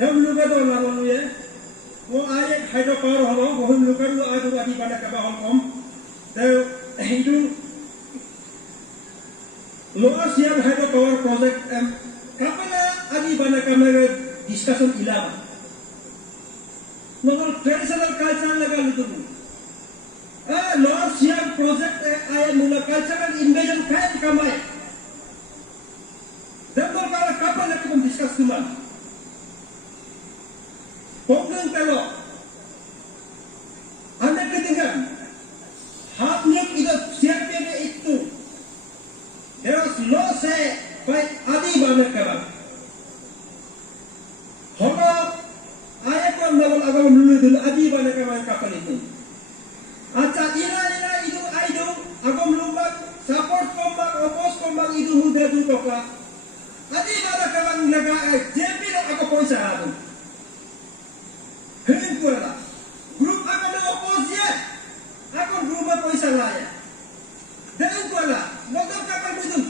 जब लुका तो लालो ये वो आये हाइड्रोपावर हो वो लुका तो आज वो आदि बना कबा हम कम तो Hindu lower SIAM hydropower project kapala adi bana kamera discussion ilama नगर ट्रेडिशनल कल्चर लगा लिखो लॉर्ड सियाम प्रोजेक्ट आए मूल कल्चरल इन्वेजन फैन कमाए जब तो काला कापा लेके तुम डिस्कस किया प्रॉब्लम पेलो हमें कितने हाथ में इधर सियाम पे में इतने there was no say by adi bana kaba होगा आये कौन नवल अगर लुलु दुल आदि बने का मैं कापल इतने अच्छा इना इधु आइधु अगम लुम्बक सपोर्ट कोम्बक ओपोस कोम्बक इधु हुदे दु कोका आदि बने का मैं लगा जेपी लो अगर पैसा आदु हिंद कुआला ग्रुप अगर लो ओपोस ये अगर ग्रुप में पैसा लाया देन कुआला लोगों का कल बिदु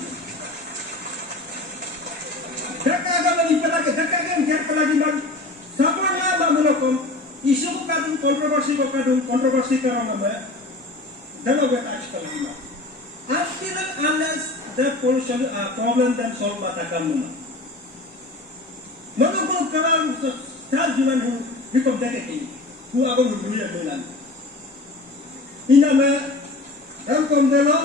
धक्का अगर लगी पला के धक्का के घर पला की बात Support na mamulokom isu ko kadung kontroversi karena apa? Dalam betul sekali. Until unless the pollution problem then solve matakan muna. Mana pun kalau start jualan hidup dekat ini, aku akan berdua jualan. Ina me हम कम दे लो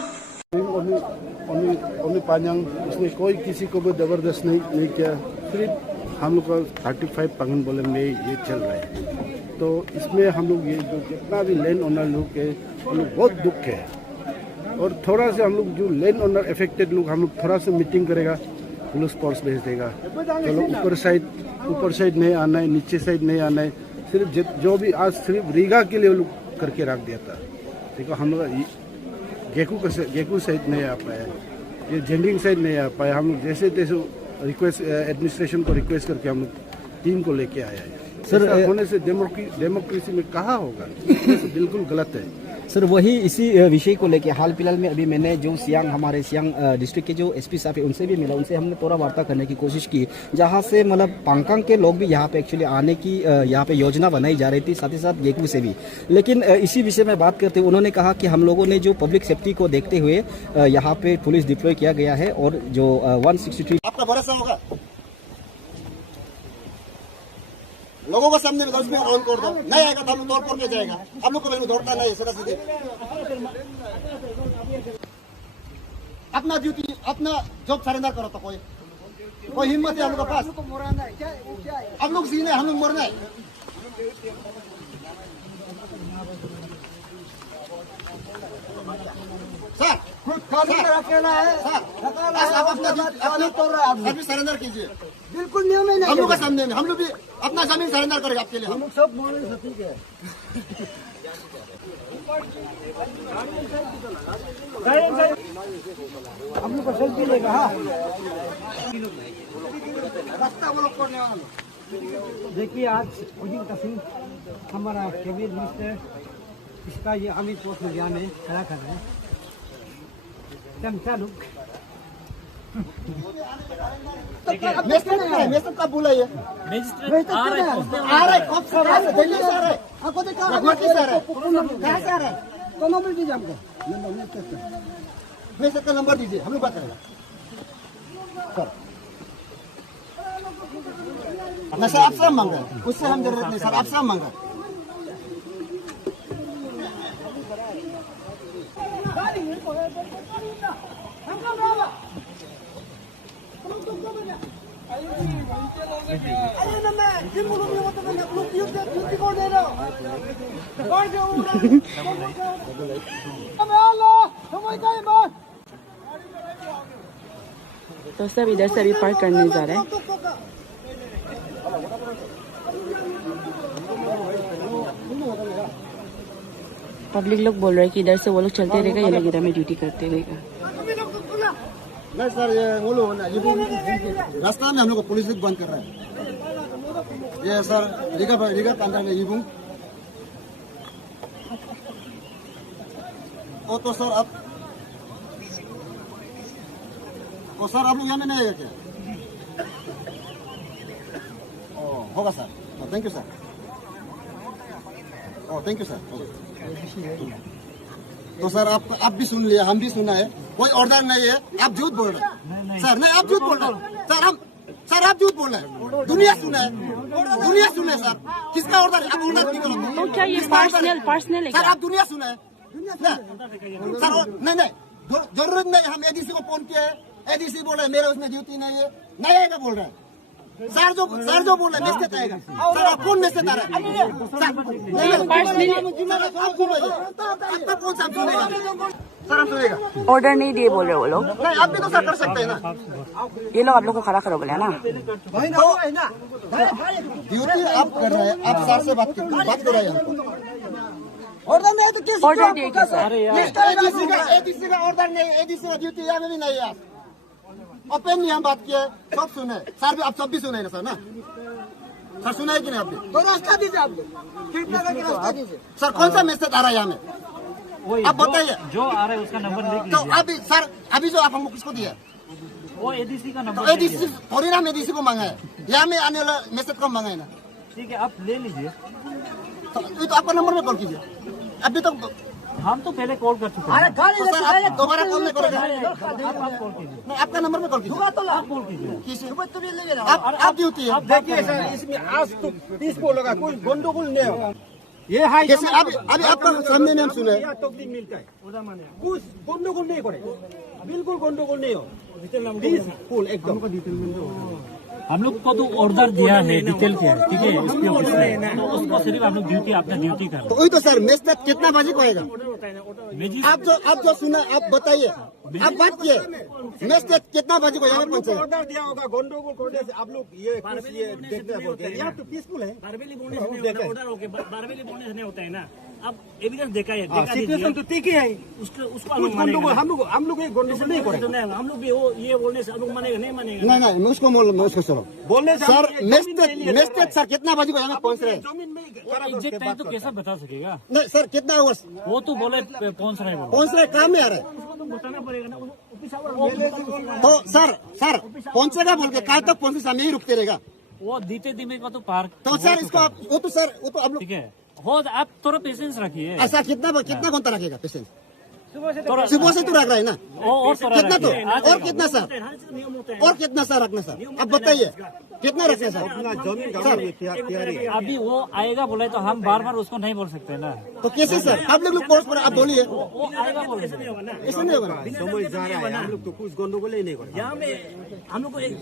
उन्हें पानी इसमें कोई किसी को भी जबरदस्त नहीं किया सिर्फ हम लोग का 35 पंगन बोले में ये चल रहा है तो इसमें हम लोग ये जो जितना भी लैंड ओनर लोग है हम लोग बहुत दुख है और थोड़ा सा हम लोग जो लैंड ओनर अफेक्टेड लोग हम लोग थोड़ा सा मीटिंग करेगा पुलिस फोर्स भेज देगा चलो ऊपर साइड नहीं आना है नीचे साइड नहीं आना है सिर्फ जो भी आज सिर्फ रीगा के लिए लोग करके रख दिया था देखो हम लोग गेकू साइड नहीं आ पाया ये जेंडिंग साइड नहीं आ पाया हम लोग जैसे तैसे रिक्वेस्ट एडमिनिस्ट्रेशन को रिक्वेस्ट करके हम टीम को लेके आया है सर होने से डेमोक्रेसी में कहाँ होगा बिल्कुल गलत है सर वही इसी विषय को लेके हाल फिलहाल में अभी मैंने जो हमारे सियांग डिस्ट्रिक्ट के जो एसपी साहब है उनसे भी मिला उनसे हमने थोड़ा वार्ता करने की कोशिश की जहां से मतलब पांगकांग के लोग भी यहाँ पे एक्चुअली आने की यहाँ पे योजना बनाई जा रही थी साथ ही साथ गेकू से भी लेकिन इसी विषय में बात करते हुए उन्होंने कहा कि हम लोगों ने जो पब्लिक सेफ्टी को देखते हुए यहाँ पे पुलिस डिप्लॉय किया गया है और जो 163 आपका भरोसा होगा लोगों को सामने में ऑन कर दो नहीं आएगा तो हम लोग तोड़ के जाएगा हम लोग को दौड़ता नहीं सीधा सीधे अपना ड्यूटी अपना जॉब सरेंडर करो तो कोई हिम्मत है हम लोग के पास हम लोग सीने हम लोग मरना है सर अकेला है आप अपना सरेंडर कीजिए बिल्कुल नियम है हम लोग का सामने हम लोग भी अपना जमीन सरेंडर करेंगे आपके लिए हम लोग सब बोले ठीक है हम लोग का सेल्फी लेगा रास्ता वो लोग करने वाला देखिए आज उदित सिंह हमारा कैबिनेट मिनिस्टर इसका ये अमित पोस्ट में जाने खड़ा कर रहे हैं लोग मैं सबका बोला ये आ रहा है कब से आ रहा है दिल्ली से आ रहा है आपको देखा गुवाहाटी से आ रहा है कहाँ से आ रहा है तो नंबर दीजिए हमको मैं सबका नंबर दीजिए हम लोग बात करेंगे सर सर आपसे हम मांग रहे हैं उससे हम जरूरत नहीं सर आपसे हम मांग रहे हैं तो सब इधर से अभी पार्क करने जा रहे हैं पब्लिक लोग बोल रहे हैं कि इधर से वो लोग चलते रहेगा ये लोग इधर में ड्यूटी करते रहेगा नहीं सर ये वो लोग रास्ता में हम लोग को पुलिस बंद कर रहा है ये सर रीगा के अंदर में ये ओ तो सर आप लोग यहाँ में नहीं आएगा क्या होगा sir. Thank you sir. Thank you sir. तो सर आप भी सुन लिया, हम भी सुना है, कोई ऑर्डर नहीं है, आप झूठ बोल रहे हैं सर। नहीं, आप झूठ बोल रहे हैं सर, आप झूठ बोल रहे हैं। दुनिया सुना है, दुनिया सुने सर, किसका ऑर्डर है? आप ऑर्डर नहीं करो तो क्या ये पर्सनल है सर, क्या? आप दुनिया सुना है सर। नहीं, जरूरत नहीं, हम एडीसी को फोन किया है, एडीसी बोल रहे हैं मेरे उसमें ड्यूटी नहीं है, नहीं आएगा बोल रहे हैं सर। जो बोल रहे हैं मैसेज आएगा सर। आप कौन मैसेज आ रहा है सर? हम सुनेगा ऑर्डर नहीं दिए बोल रहे वो लोग। नहीं, आप भी तो सर कर सकते हैं ना। ये लोग आप लोग को खड़ा करो बोले ना। ड्यूटी आप कर रहे हैं, आप सर से बात कर रहे हैं हमको। ऑर्डर नहीं तो किस ऑर्डर दिए क्या सर? एडीसी का ऑर्डर नहीं, एडीसी का ड्यूटी यहाँ में भी नहीं है। ओपन नहीं हम बात किए, सब सुने सर भी, आप सब भी सुने ना सर ना? सर सुना है कि नहीं आपने? तो रास्ता दीजिए आप लोग, रास्ता दीजिए सर कौन सा मैसेज आ रहा है यहाँ में? आप बताइए। जो आ रहा है उसका नंबर लिख तो लीजिए। अभी सर, अभी जो आप हमको किसको दिया? वो एडीसी का तो नंबर एडीसी थोड़ी ना एडीसी को मांगा है, यहाँ में आने वाला मैसेज को मांगा है ना। ठीक है, आप ले लीजिए। तो ये तो आपका नंबर में कॉल कीजिए। अभी तो हम तो पहले कॉल कर चुके हैं। अरे गाड़ी तो सर आप दोबारा कॉल नहीं करोगे? आप कॉल कीजिए, नहीं, आपका नंबर में कॉल कीजिए। आप कॉल कीजिए। किसी आप ड्यूटी है। देखिए सर, इसमें आज तो 30 बोलेगा, कोई गंडगोल नहीं होगा। ये हाई जैसे अभी आपका सामने में हम सुने, तकलीफ मिलता है, कुछ गंडगोल नहीं करे, बिल्कुल गंडगोल नहीं हो, पीसफुल एकदम। हम लोग को तो ऑर्डर दिया है, डिटेल के, ठीक है, इसके ऑफिस में, तो उसको सिर्फ हम लोग ड्यूटी, अपना ड्यूटी कर। तो वही तो सर मैसेज कितना बजे को आएगा? मेजी आप जो सुना आप बताइए, आप बात किए मैसेज कितना बजे को यहाँ पे पहुंचेगा? ऑर्डर दिया होगा गंडगोल करने से आप लोग ये देखते हैं, यहाँ तो पीसफुल है। बारबेली बोलने से नहीं होता, ऑर्डर होके बारबेली बोलने से नहीं होता है ना। अब एविडेंस देखा है, देखा सिचुएशन तो ठीक ही है, उसको कुछ गंडगोल हम लोग ये गंडगोल नहीं करे। हम लोग भी वो ये बोलने से हम लोग मानेगा नहीं मानेगा। नहीं, मैं उसको चलो बोलने से सर, मैसेज सर कितना बजे को यहाँ पहुंच रहे हैं? जमीन में एग्जैक्ट टाइम तो कैसा बता सकेगा? नहीं सर, कितना आवर्स वो तो बोले पहुंच रहे हैं, पहुंच रहे, काम में आ रहे हैं। उसको तो बताना पड़ेगा ना। तो सर पहुंचेगा बोल के कल तक पहुंचे, हम यही रुकते रहेगा। वो दीते दिमे का तो पार्क। तो सर इसको वो तो आप लोग ठीक है, हो आप थोड़ा पेशेंस रखिए। ऐसा कितना घंटा रखेगा पेशेंट? थोड़ा सुबह से तो रख रहा है ना। और थोड़ा कितना तो रखिए। और कितना सर, और कितना सर रखना सर? अब बताइए कितना रखना सर? अभी वो आएगा बोले तो हम बार बार उसको नहीं बोल सकते ना। तो कैसे सर? आप लोग कोर्स पर आप बोलिए, वो आएगा बोले ऐसे नहीं होगा ना। समझ जा रहा है, हम लोग तो कुछ गंडगोल ही नहीं करे। यहाँ में हम लोग को एक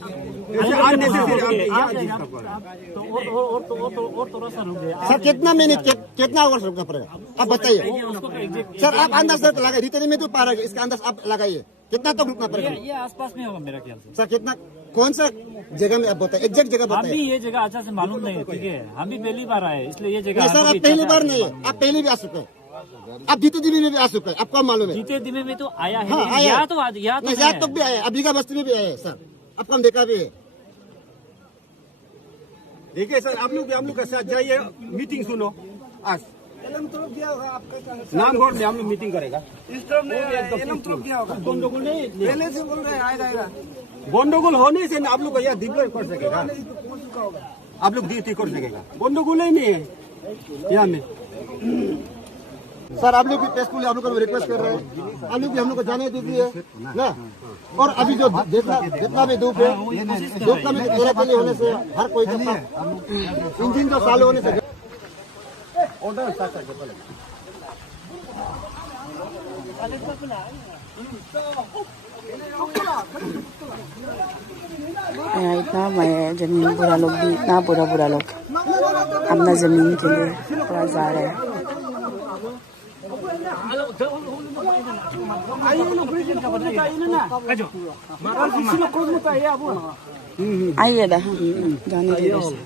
और थोड़ा सा रुक गया। सर कितना मिनट कितना आवर्स रुकना पड़ेगा? आप बताइए उसको एग्जैक्ट सर। आप अंदाज से लगाइए, रिटर्न में तो पा रहे, इसका अंदाज आप लगाइए कितना तक रुकना पड़ेगा? ये आसपास में होगा मेरा ख्याल से। सर कितना, कौन सा जगह में आप बताइए, एग्जैक्ट जगह हम भी बताइए। ये जगह अच्छा से मालूम नहीं है, ठीक है, हम भी पहली बार आए इसलिए ये जगह। नहीं सर, आप पहली बार नहीं है, आप पहले भी आ चुके हैं, आप जीते दिल्ली में भी आ चुके हैं, आपको मालूम है। जीते दिमे में तो आया है, हाँ, लेकिन आया। यहाँ तो नहीं, यहाँ तक भी आए, अबिका बस्ती में भी आए सर, आपको हम देखा भी है। देखिए सर, आप लोग के साथ जाइए, मीटिंग सुनो। आज नाम घोट में हम लोग मीटिंग करेगा। गंडगोल नहीं, पहले से बोल रहे आएगा। गंडगोल होने से आप लोग यहाँ डिक्लेयर कर सकेगा, आप लोग ड्यूटी कर सकेगा। गंडगोल ही नहीं है यहाँ में। सर आप लोग भी पेशफुल, आप लोग को रिक्वेस्ट कर रहे हैं, आप लोग भी हम लोग को जाने दीजिए ना। और अभी जो जितना भी धूप है, धूप का भी तेरे होने से हर कोई इंजन जो चालू होने से ऑर्डर स्टार्ट करके पहले इतना जमीन बुरा लोग भी, इतना बुरा लोग अपना जमीन के लिए थोड़ा जा रहे हैं। आइए दा जाने दीजिए से।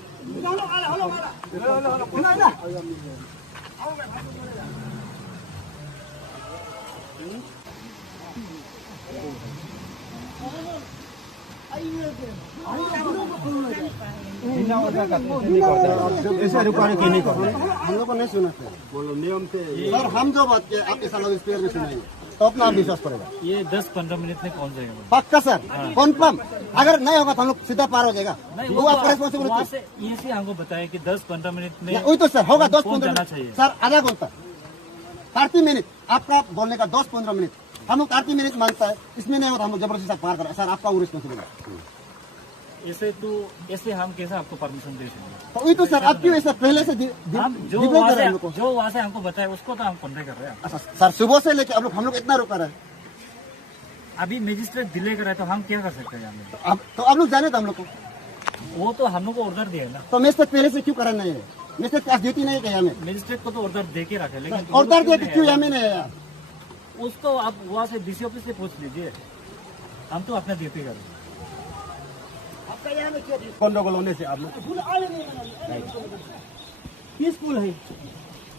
ऐसा रिक्वायरमेंट नहीं करना। हम लोग को नहीं सुना बोलो नियम से। सर हम जो बात किए आप इस स्पेयर में सुनाइए। तो अपना आप विश्वास करेगा। ये 10-15 मिनट में पहुंच जाएगा। पक्का सर, कन्फर्म। अगर नहीं होगा तो हम लोग सीधा पार हो जाएगा। नहीं, वो आपका रिस्पॉन्सिबिलिटी। वहाँ से ये से हमको बताया कि 10-15 मिनट में वही तो सर होगा, 10-15 जाना मिनट चाहिए। सर, आधा घंटा 30 मिनट आपका बोलने का, 10-15 मिनट हम लोग 30 मिनट मांगता है। इसमें नहीं होता हम लोग जबरदस्ती पार करें सर, आपका वो रिस्पॉन्सिबिलिटी। ऐसे हम कैसे आपको परमिशन दे सकते तो वही तो सर, आप क्यों ऐसा पहले से हैं? हम जो डिक्लेयर वहाँ कर रहे हैं हम लोग को। से जो वहाँ से हमको बताया उसको तो हम कॉन्टेक्ट कर रहे हैं। अच्छा सर, सुबह से लेके हम लोग इतना रुका रहे हैं। अभी मजिस्ट्रेट डिले कर रहा है तो हम क्या कर सकते हैं यहाँ में? तो आप लोग जाने तो हम लोग को, वो तो हम लोग को ऑर्डर दिया है ना। तो मैजिस्ट्रेट पहले से क्यों करा नहीं है? मैजिस्ट्रेट पास ड्यूटी नहीं है हमें, मजिस्ट्रेट को तो ऑर्डर दे के रखे, लेकिन ऑर्डर दिया कि क्यों हमें नहीं है यार? उसको आप वहाँ से डीसी ऑफिस से पूछ लीजिए, हम तो अपना ड्यूटी कर रहे हैं। गंडगोल होने से आप लोग पीसफुल है,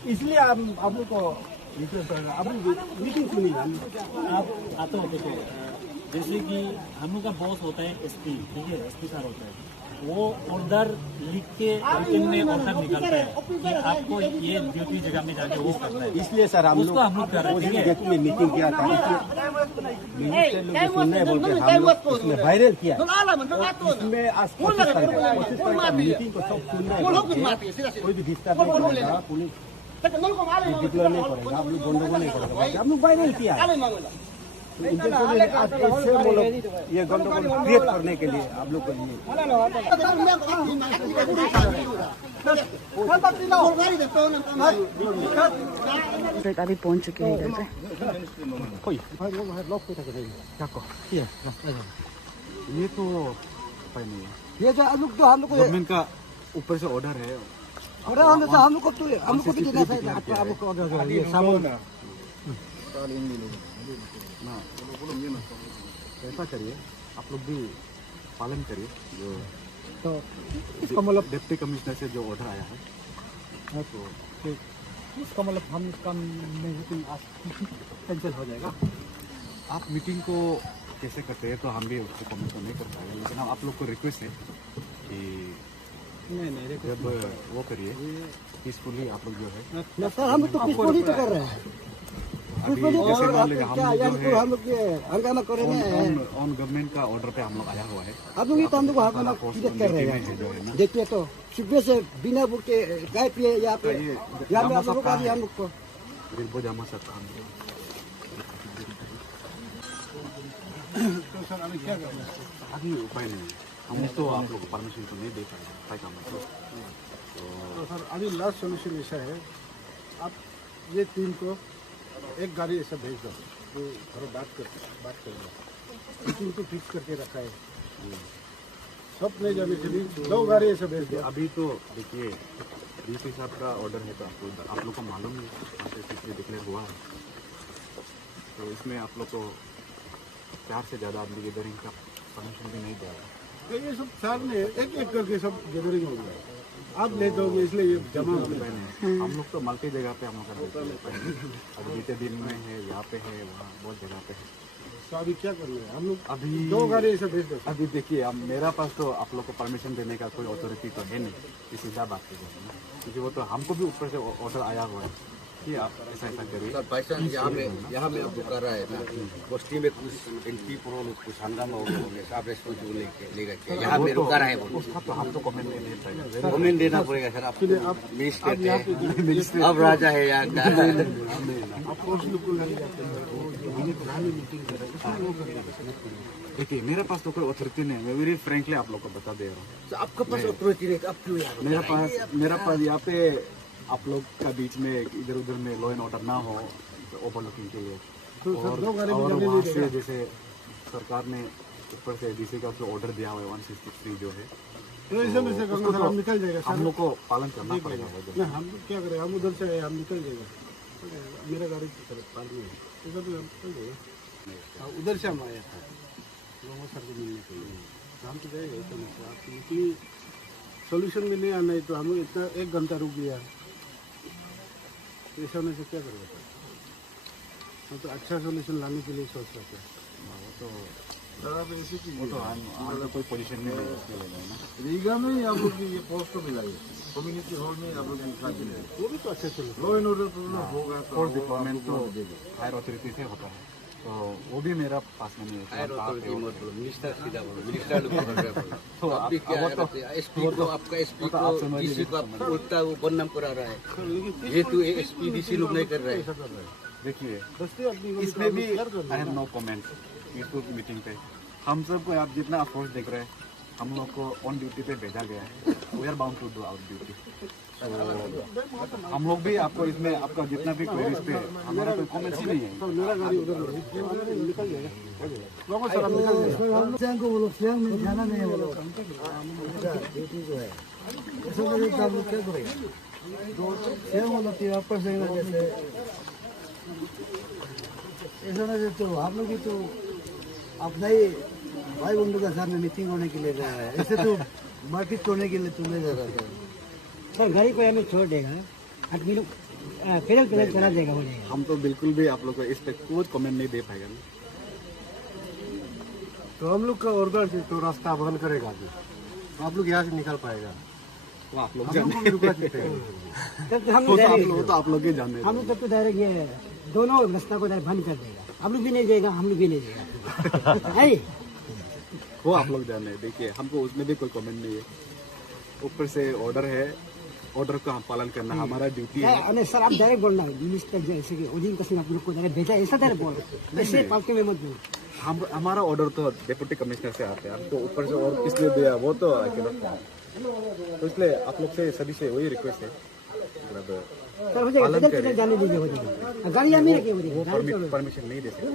इसलिए आप लोग को आप मीटिंग सुनी। आप आते होते तो जैसे कि हम लोग का बॉस होता है एसपी, ठीक है, एसपी सर होता है, वो ऑर्डर लिख के रिटन में ऑर्डर निकालता है कि आपको ये ड्यूटी जगह में जाके वो करना है। इसलिए सर हम उसको हम लोग कर रहे हैं, ठीक है। में मीटिंग किया था, सुनने बोलते हम लोग उसमें वायरल किया। इसमें आज कोशिश करेंगे मीटिंग को सब सुनना, कोई भी डिस्टर्ब नहीं करेगा, पुलिस डिक्लेयर नहीं करेगा, आप लोग गंडगोल नहीं करेगा, हम लोग वायरल किया। ये गंडगोल क्रिएट करने के लिए आप लोग को अभी पहुंच चुके हैं इधर पे। ये तो उपाय नहीं है, ये जो हम लोग को गवर्नमेंट का ऊपर से ऑर्डर है। हम लोग को भी देना चाहिए। आप लोग को ऑर्डर ये सामान ऐसा करिए, आप लोग भी पालन करिए जो तो इसका मतलब डिप्टी कमिश्नर से जो ऑर्डर आया है, तो इसका मतलब हम इसका मीटिंग कैंसिल हो जाएगा। आप मीटिंग को कैसे करते हैं तो हम भी उसको कमेंट नहीं कर पाएंगे, लेकिन आप लोग को रिक्वेस्ट है कि नहीं जब वो करिए पीसफुली, आप लोग जो है सर, हम तो पीसफुल ही तो कर रहे हैं। अभी जैसे मान लीजिए हम लोग जो है हम लोग ये हंगामा कर रहे हैं, ऑन गवर्नमेंट का ऑर्डर पे हम लोग आया हुआ है। हम लोग ये तो हम लोग हंगामा कर रहे हैं। देखिए तो सुबह से बिना बुक के गाय पिए यहाँ पे, यहाँ पे आप लोग आ रही हम लोग को रिल्बो जामा सकता हम तो सर अभी क्या करें? अभी उपाय नहीं है, हम तो आप लोग को परमिशन तो नहीं दे पाएंगे। तो सर अभी लास्ट सोल्यूशन ऐसा है, आप ये टीम को एक गाड़ी ऐसा भेज दो, तो थोड़ा बात करेंगे। मीटिंग तो फिक्स करके रखा है, सब नहीं जाने के लिए 2 गाड़ी ऐसा भेज दो। अभी तो देखिए डीसी साहब का ऑर्डर है, तो आप लोग को मालूम है डिक्लेयर हुआ है, तो इसमें आप लोग को 4 से ज़्यादा आदमी गैदरिंग का परमिशन भी नहीं दे रहा। तो ये सब साल में एक करके सब गैदरिंग हो गया, आप ले दोगे इसलिए ये जमा हो गया। हम लोग तो मल्टी जगह पे हम लोग अभी बीते दिन में है, यहाँ पे है, वहाँ बहुत जगह पे है। तो अभी क्या करना है हम लोग? अभी 2 गाड़ी ऐसे भेज दो। अभी देखिए अब मेरा पास तो आप लोग को परमिशन देने का कोई अथॉरिटी तो है नहीं, इस हिसाब बात कीजिए, क्योंकि वो तो हमको भी ऊपर से ऑर्डर आया हुआ है कि आप ऐसा करिए। बाई चांस यहाँ में अब कर रहा है ना, बस्ती में कुछ एंटी प्रो कुछ हंगामा हो गया, आप रेस्पॉन्सिबिलिटी लेगा चाहिए। यहाँ में रुका रहा है, उसका तो हम तो कमेंट नहीं दे पाएंगे, कमेंट देना पड़ेगा सर। आप मिनिस्टर है, अब राजा है यहाँ का। देखिए मेरे पास तो कोई अथॉरिटी नहीं है, मैं वेरी फ्रेंकली आप लोग को बता दे रहा हूँ। आपके पास अथॉरिटी नहीं, अब क्यों यहाँ? मेरा पास यहाँ पे आप लोग का बीच में इधर उधर में लॉ एंड ऑर्डर ना हो, ओवरलुकिंग के लिए। और वहाँ से जैसे सरकार ने ऊपर से डीसी का जो ऑर्डर दिया हुआ है 163 जो है, तो हम निकल जाएगा, हम लोग को पालन करना पड़ेगा। हम लोग क्या करें, हम उधर से हम निकल जाएगा, मेरा गाड़ी पालन निकल जाएगा। उधर से हम आया था लोगों सर को मिलने के लिए, हम तो जाएगा क्योंकि सोल्यूशन में नहीं आना है, तो हम लोग इतना 1 घंटा रुक गया, तो ऐसा होने से क्या करेगा? हम तो अच्छा सोल्यूशन लाने के लिए सोच रहे थे। वो तो वो तो हम कोई पोजीशन नहीं है उसके लिए ना। रीगा में ही आप लोग की ये पोस्ट तो मिला है, कम्युनिटी हॉल में आप लोग की शादी है, वो भी तो अच्छे से लॉ एंड ऑर्डर प्रॉब्लम होगा तो फोर्स डिप्लॉयमेंट तो हायर अथॉरिटी से होता है, तो वो भी मेरा पास में नहीं है। हायर अथॉरिटी मत बोलो, मिनिस्टर सीधा बोलो, मिनिस्टर लोग बोल रहे हैं। तो आप भी क्या एसपी को, आपका एसपी को, डीसी को आप उल्टा वो बदनाम करा रहा है। ये तो एसपी डीसी लोग नहीं कर रहे हैं। देखिए इसमें भी I have no comment. Peaceful meeting पे हम सबको आप जितना फोर्स देख रहे हैं, हम लोग को ऑन ड्यूटी पे भेजा गया है। We are bound to do our duty. हम लोग भी आपको इसमें आपका जितना भी क्वेरीज पे हमारा कोई कमेंट्स ही नहीं है। सियांग को बोलो, सियांग में जाना नहीं है बोलो, ड्यूटी जो है ऐसा नहीं तो आप लोग क्या करेंगे? सियांग बोलो कि वापस जाएंगे, जैसे ऐसा नहीं तो आप लोग भी तो अपना ही भाई बंधु का सामने मीटिंग होने के लिए जा रहा है, ऐसे तो मार्केट छोड़ने के लिए तुम्हें जा रहा था। सर गाड़ी को हमें छोड़ देगा, आदमी लोग फिर करा देगा बोलेगा। हम तो बिल्कुल भी आप लोग को इस पे कोई कमेंट नहीं दे पाएगा ना। तो हम लोग का ऑर्डर से तो रास्ता बंद करेगा, तो आप लोग यहाँ से निकल पाएगा, वो आप लोग हम लोग को भी रुका सकते हैं। तब तो हम वो लोग तो आप लोग के जानते हम लोग तब तो डायरेक्ट ये दोनों रास्ता को डायरेक्ट बंद कर देगा। हम लोग भी नहीं देगा, हम लोग भी नहीं देगा। है वो आप लोग जाने। देखिए हमको उसमें भी कोई कमेंट नहीं है। ऊपर से ऑर्डर है, ऑर्डर का हम पालन करना हमारा ड्यूटी है। नहीं सर, आप डायरेक्ट बोलना है मिनिस्टर जैसे कि उदीन कसीम आप लोग को डायरेक्ट भेजा, ऐसा डायरेक्ट बोलो, ऐसे पालतू में मत बोलो। हम हमारा ऑर्डर तो डिप्टी कमिश्नर से आते हैं, हमको ऊपर से और किसने दिया वो तो आई कैन नॉट। तो इसलिए आप लोग से सभी से वही रिक्वेस्ट है, मतलब सर हो जाएगा, किधर जाने दीजिए, हो जाएगा। गाड़ी हमें रखिए, हो जाएगा। परमिशन नहीं दे सकते।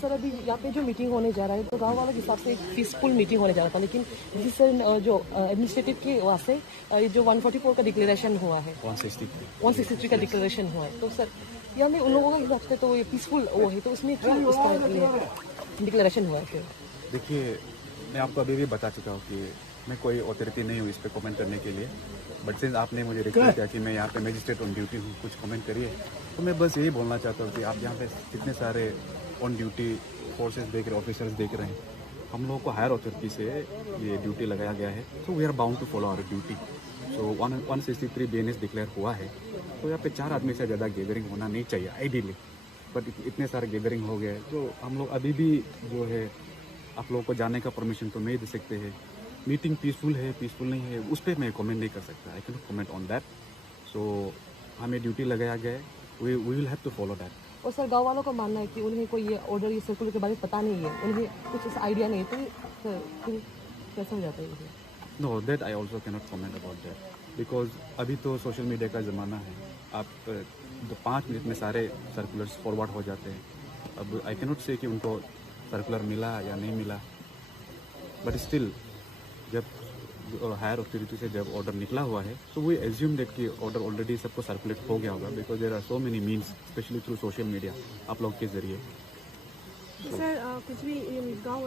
सर अभी यहाँ पे जो मीटिंग होने जा रहा है तो गांव वालों के हिसाब से एक पीसफुल मीटिंग होने जा रहा था, लेकिन सर जो एडमिनिस्ट्रेटिव के वहाँ से जो 144 का डिक्लेरेशन हुआ है, 163 का डिक्लेरेशन हुआ है, तो सर यानी उन लोगों के हिसाब से तो ये पीसफुल वो है, तो उसमें क्यों उसका डिक्लेरेशन हुआ है? फिर देखिए मैं आपको अभी भी बता चुका हूँ कि मैं कोई अथॉरिटी नहीं हूँ इस पर कमेंट करने के लिए, बट सिंस आपने मुझे रिक्वेस्ट किया कि मैं यहाँ पे मैजिस्ट्रेट ऑन ड्यूटी हूँ, कुछ कमेंट करिए, तो मैं बस यही बोलना चाहता हूँ कि आप यहाँ पे जितने सारे ऑन ड्यूटी फोर्सेस देख रहे, ऑफिसर्स देख रहे हैं, हम लोगों को हायर अथॉरिटी से ये ड्यूटी लगाया गया है, so we are bound to follow our duty. So 163 BNS declare हुआ है, तो यहाँ पे 4 आदमी से ज़्यादा गैदरिंग होना नहीं चाहिए आइडियली, बट इतने सारे गैदरिंग हो गए, तो हम लोग अभी भी जो है आप लोगों को जाने का परमिशन तो नहीं दे सकते हैं। मीटिंग पीसफुल है, पीसफुल नहीं है, उस पर मैं कमेंट नहीं कर सकता। I can not comment on that. So हमें ड्यूटी लगाया गया है, we will have to follow that. और सर गाँव वालों का मानना है कि उन्हें कोई ये ऑर्डर, ये सर्कुलर के बारे में पता नहीं है, उन्हें कुछ ऐसा आइडिया नहीं है, तो फिर कैसा हो जाता है? Know that I also can not comment about that, because अभी तो सोशल मीडिया का ज़माना है, आप 5 मिनट में सारे सर्कुलर्स फॉरवर्ड हो जाते हैं। अब आई कैन नॉट से कि उनको सर्कुलर मिला या नहीं मिला, बट स्टिल जब हायर अथॉरिटी से जब ऑर्डर निकला हुआ है, तो वी एज्यूम दैट कि ऑर्डर ऑलरेडी सबको सर्कुलेट हो गया होगा, because there are so many means, specially through social media, आप लोग के जरिए। सर कुछ भी गांव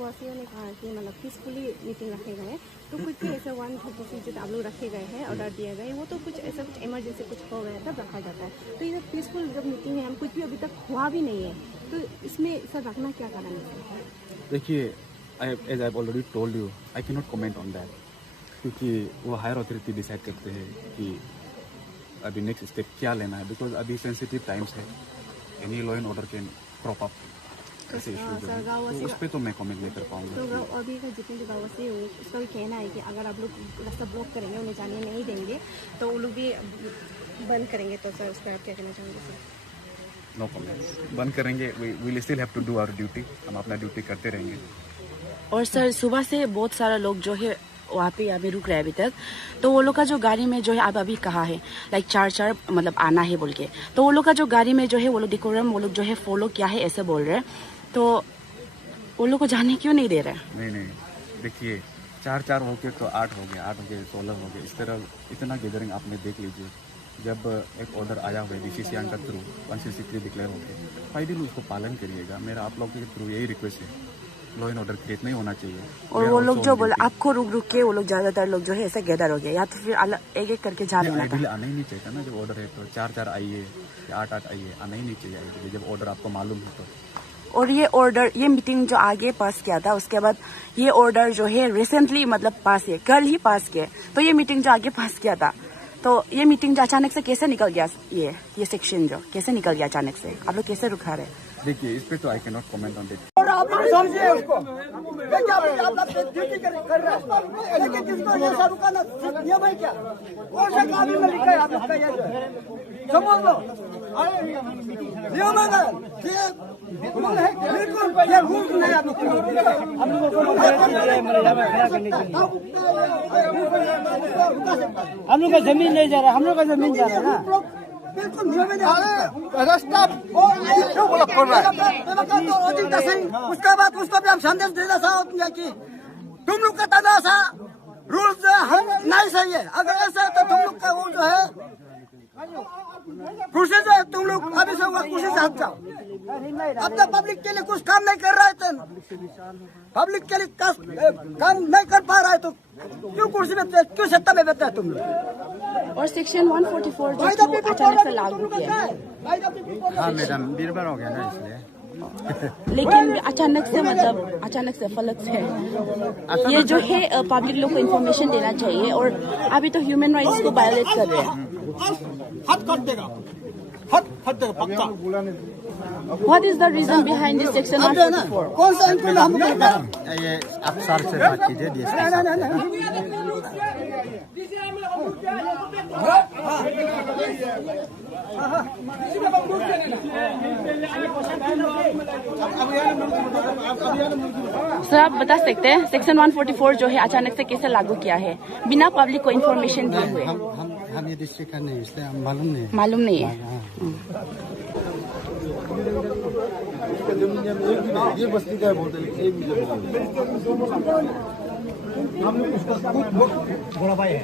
वासियों ने कहा कि मतलब पीसफुली मीटिंग रखे गए, तो कुछ भी ऐसा 136 जो आप लोग रखे गए हैं, ऑर्डर दिए गए, वो तो कुछ ऐसा कुछ इमरजेंसी कुछ हो गया तब रखा जाता है। तो ये पीसफुल जब मीटिंग है, हम कुछ भी अभी तक हुआ भी नहीं है, तो इसमें सर रखना क्या कारण है? देखिए as I already told you, I can not comment on दैट, क्योंकि वो हायर अथॉरिटी डिसाइड करते हैं कि अभी नेक्स्ट स्टेप क्या लेना है, बिकॉज अभी सेंसिटिव टाइम्स है, any law and order can crop up ऐसे इश्यूज हैं, तो उस पर तो मैं कमेंट नहीं कर पाऊंगा। तो अभी का जितने भी गाँववासी हो, उसका भी कहना है कि अगर आप लोग रास्ता ब्लॉक करेंगे, उन्हें जाने नहीं देंगे, तो वो लोग भी बंद करेंगे, तो सर उस पर आप क्या कहना चाहेंगे? सर नो कमेंट्स, बंद करेंगे, we will still have to do our duty, हम अपना ड्यूटी करते रहेंगे। और सर सुबह से बहुत सारा लोग जो है वहाँ पे अभी रुक रहे हैं अभी तक, तो वो लोग का जो गाड़ी में जो है आप अभी कहा है लाइक 4 मतलब आना है बोल के, तो वो लोग का जो गाड़ी में जो है वो लोग डेकोरम वो लोग जो है फॉलो किया है ऐसे बोल रहे हैं, तो वो लोग को जाने क्यों नहीं दे रहे? नहीं, देखिए 4 हो के तो 8 हो गया, 8 हो गए 16 हो गए, इस तरह इतना गैदरिंग आपने देख लीजिए। जब एक ऑर्डर आया हुआ है DCC के थ्रू 163 डिक्लेयर होकर, फाइनली उसको पालन करिएगा, मेरा आप लोगों के थ्रू यही रिक्वेस्ट है। लॉ एंड ऑर्डर क्रिएट नहीं होना चाहिए। और वो लोग जो बोले आपको रुक रुक के वो लोग ज्यादातर लोग जो है ऐसे गैदर हो गया, या तो फिर अलग एक एक करके जा देना था। आना ही नहीं चाहिए था ना, जब ऑर्डर है तो 4-4 आइए या 8-8 आइए, आना ही नहीं चाहिए जब ऑर्डर आपको मालूम है तो। और ये ऑर्डर, ये मीटिंग जो आगे पास किया था, उसके बाद ये ऑर्डर जो है रिसेंटली मतलब पास है, कल ही पास किया। तो ये मीटिंग जो आगे पास किया था, तो ये मीटिंग जो अचानक से कैसे निकल गया, ये सेक्शन जो कैसे निकल गया अचानक से, आप लोग कैसे रुका रहे? देखिए इस पे तो I can not comment on this. और आप लोग समझिए उसको, आप ड्यूटी कर रहे हैं, लेकिन जिसको ये सब रुका ना नियम है क्या, कौन सा कानून में लिखा है आप लोग का, ये समझ लो नियम है ना, ये रूल है, बिल्कुल ये रूल नहीं आप लोग हम लोग का जमीन नहीं जा रहा, हम लोग का जमीन जा रहा है ना, बिल्कुल नियम है। रास्ता क्यों ब्लॉक कर रहा है? उसके बाद उसको भी हम संदेश देना चाहते कि तुम लोग का तमाशा रूल जो हम नहीं सही है, अगर ऐसा है तो तुम लोग का वो जो है कुर्सी जो है तुम लोग अभी से हुआ कुर्सी से हट जाओ। अब तो पब्लिक के लिए कुछ काम नहीं कर रहा है, तो पब्लिक के लिए काम नहीं कर पा रहा है, तो क्यों कुर्सी में, क्यों सत्ता में बैठता है तुम लोग? और सेक्शन 144 जो अचानक से लागू किया है। हाँ मैडम, बीरबार हो गया ना इसलिए। लेकिन अचानक से मतलब अचानक से फलक से ये जो है पब्लिक लोग को इन्फॉर्मेशन देना चाहिए, और अभी तो ह्यूमन राइट्स को वायलेट कर रहे हैं। हद कर देगा, हद देगा पक्का। What is the reason behind this section 144? कौन सा इनको हम ये आप सर से बात कीजिए। सर आप बता सकते हैं सेक्शन 144 जो है अचानक से कैसे लागू किया है बिना पब्लिक को इन्फॉर्मेशन दिए हुए? हम ये डिस्ट्रिक्ट का नहीं, इसलिए हम मालूम नहीं है। ये बस्ती का है बहुत, एक भी बड़ा भाई है।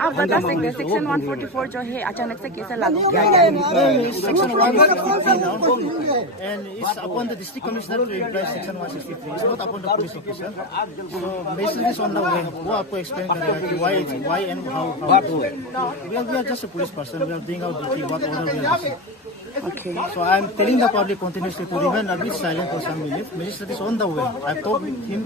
आप बता सकते हैं सेक्शन 144 जो है अचानक से कैसे लागू किया गया है? Section 163 and it's upon the district commissioner to imply section 163. It's not upon the police officer. So basically it's on the way. वो आपको explain करेगा कि why and how to do it. We are just a police person. We are doing our duty. What order we are doing. Okay. So I am telling the public continuously to remain a bit silent for some minutes. Magistrate is on the way. I told him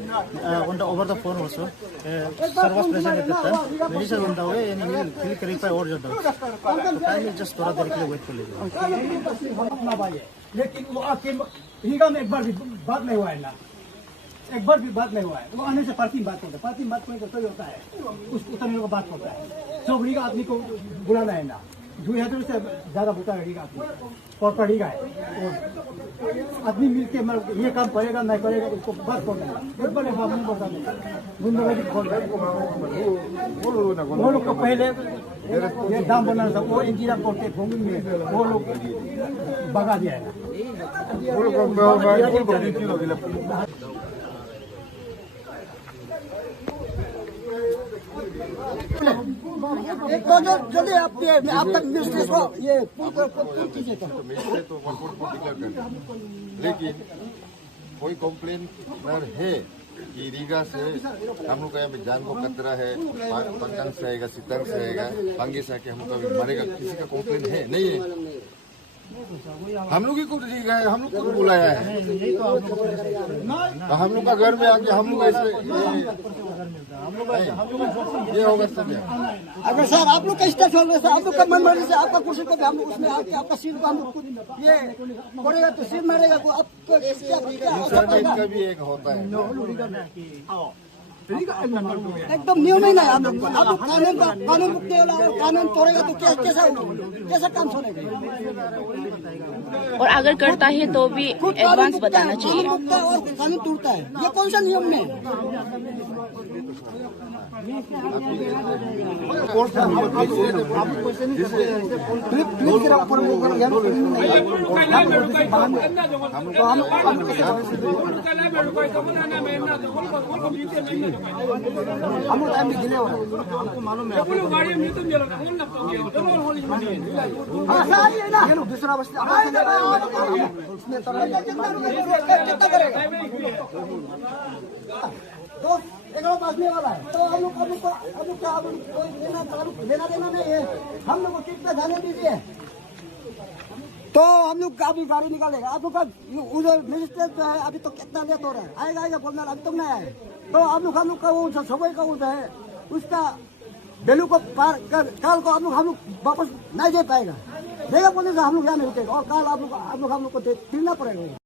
over the phone also. Sir was present at the time. Magistrate on the way and he will clarify all your doubts. So kindly just थोड़ा देर के लिए wait कर लीजिए। लेकिन वो आपके रीगा में एक बार भी बात नहीं हुआ है ना, एक बार भी बात नहीं हुआ है। वो आने से पार्टी बात होता है, पार्टी बात में तो होता है, उस उतरने का बात होता है। सब रीगा आदमी को बुलाना है ना, जो है तो उससे ज्यादा बुता रीगा आदमी और रीगा है, आदमी मिलके मतलब ये काम करेगा नहीं करेगा उसको बात करना है। एक बार बात नहीं बता गुंडागर्दी खोल वो लोग को पहले ये दाम बनाना था, वो इंजीनियर करते भूमि में वो लोग भगा दिया है। एक तो जो जल्दी आप तक मिनिस्ट्री को ये कीजिए, लेकिन कोई कंप्लेन है कि रीगा से हम लोग का यहाँ पे जान को खतरा है, पंचांग से आएगा, सितांग से आएगा, पांगे से आके हम लोग का मरेगा, किसी का कंप्लेन है नहीं है? हम लोग ही को रीगा है, हम लोग को बुलाया है, तो हम लोग का घर में आके हम लोग ऐसे ये होगा सब। अगर सर आप लोग का स्टेट हो गया, आप लोग का मन मर्जी से आपका कुर्सी को भी हम लोग उसमें आके आपका सीट को हम लोग ये करेगा तो सिर मारेगा को आपको का भी एक होता है। एकदम नियम ही नहीं। आप लोग कानून मुक्ति वाला और कानून तोड़ेगा तो कैसा काम चलेगा? और अगर करता है तो भी एडवांस बताना चाहिए। और कानून टूटता है, ये कौन सा नियम में? हम लोग टाइम भी डिले हो रहा है। हाँ सही है ना, ये लोग दूसरा बस्ती उसमें तो कितना करेगा तो एक बाजने वाला है। तो हम लोग क्या कोई लेना देना नहीं है, हम लोग को किट पे जाने दीजिए। तो हम लोग अभी गाड़ी निकालेगा, आप लोग का उधर मजिस्ट्रेट जो है अभी तो कितना लेट हो रहा है, आएगा बोलना अभी तक नहीं आए। तो हम लोग का वो सफाई का वो है उसका वैल्यू को पार कर कल को हम लोग वापस नहीं दे पाएगा, देगा बोले तो हम लोग यहाँ नहीं रुकेगा और कल हम लोग को फिरना पड़ेगा।